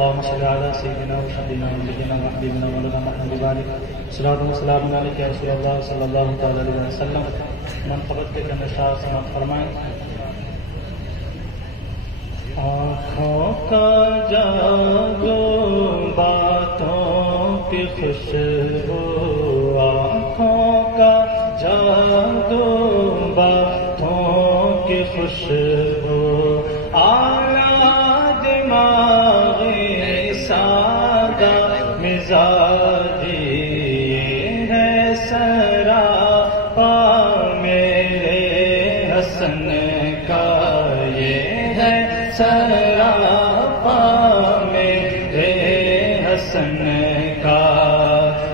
اللهم صل على سيدنا وسيدنا ونبينا وحبيبنا مولانا محمد وعلى صلاة وسلام عليك يا رسول الله صلی اللہ تعالی علیہ وسلم. منقبت کے نشاط سماعت فرمائیں. آنکھوں کا جادو باتوں کی خوشبو، آنکھوں کا جادو باتوں کی خوشبو، اعلیٰ دماغی سادہ مزاجی ہے سراپا میرے حسن کا، یہ ہے سراپا میرے حسن کا.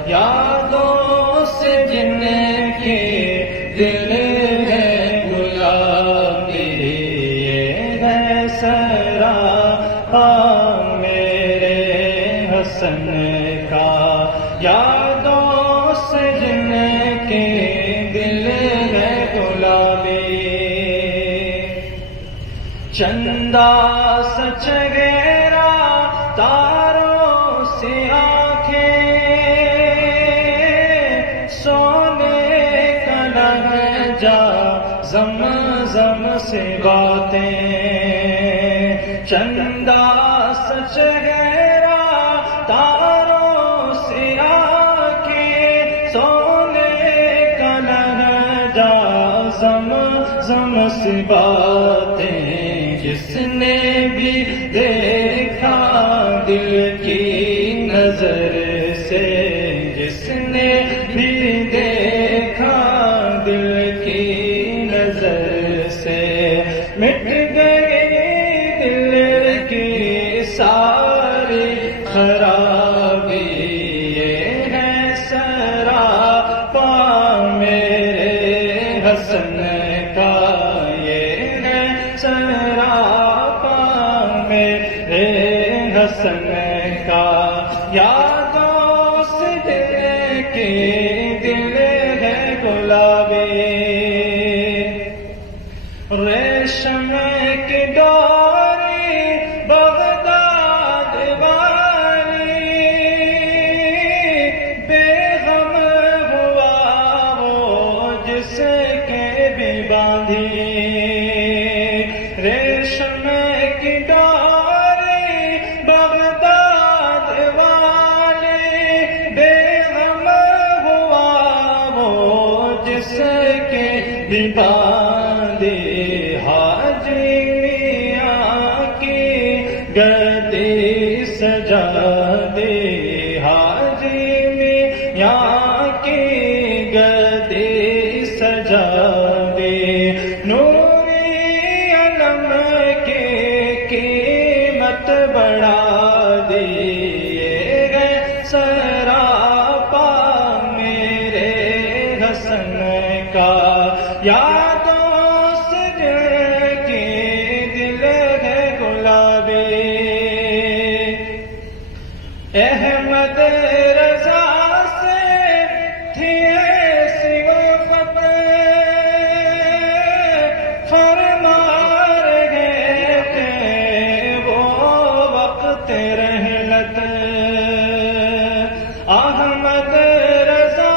یادوں سے جن کے دل ہے گلابی، یہ ہے سراپا میرے حسن کا. یادوں سے جن کے دل ہے گلابی، چندہ سچ گیرا تاروں سے آنکھیں، سونے کا لہجہ زمزم سے باتیں. چندہ سچ گیرا تاروں سے آنکھیں، سونے کا لہجہ زمزم سے باتیں. جس نے بھی دیکھا دل کی نظر سے، جس نے بھی دیکھا دل کی نظر سے، مٹ گئی دل کی ساری خرابی، یہ ہے سراپا میرے حسن کا، یہ ہے سراپا میرے حسن کا. یادوں سے دل کے دل ہے گلابی، ریشم کی ڈوری بغداد والی، بے غم ہوا وہ جس کے بھی باندھی. ریشم کی ڈوری بغداد والی، بے غم ہوا وہ جس کے بھی باندھی. حاجی میاں کی گدی سجا دی، حاجی میاں کی گدی سجا دی. نوری علم کی قیمت بڑھا دی، یہ ہے سراپا میرے حسن کا. یادوں سے جل کے دل ہے گلابی، احمد رضا سے تھی ایسی الفت، فرما رہے تھے وہ وقت رحلت. احمد رضا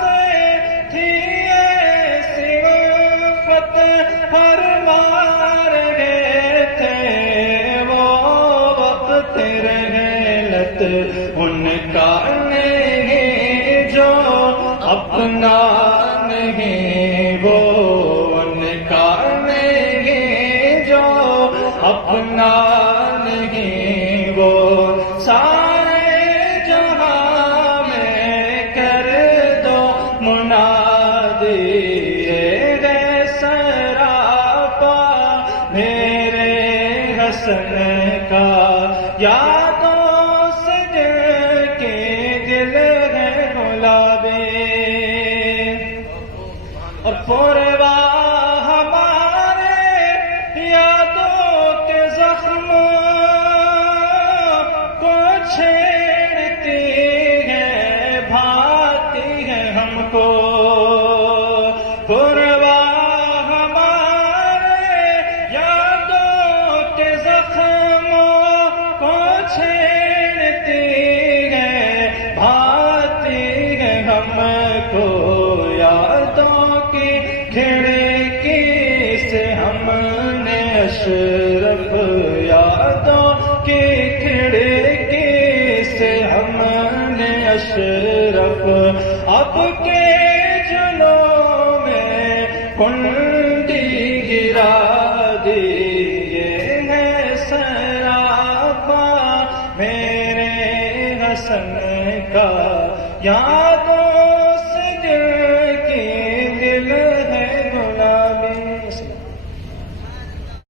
سے تھی ایسی الفت، فرما رہے تھے وہ وقت رحلت. ان کا نہیں جو اپنا نہیں وہ، ان کا نہیں جو اپنا نہیں وہ، سارے جہاں میں کر دو منادی، یہ ہے سراپا میرے حسن کا. یادوں سے دل کے دل ہے گلابی، اور پورواہ ہمارے یادوں کے زخم کو چھیڑتی ہے، بھاتی ہے ہم کو. پورواہ ہمارے یادوں کے زخم کو اشرف یادوں کی کھڑکی سے ہم نے اشرف اب کے جلوں میں کنڈی گرا دی. یہ ہے سراپا میرے حسن کا یاد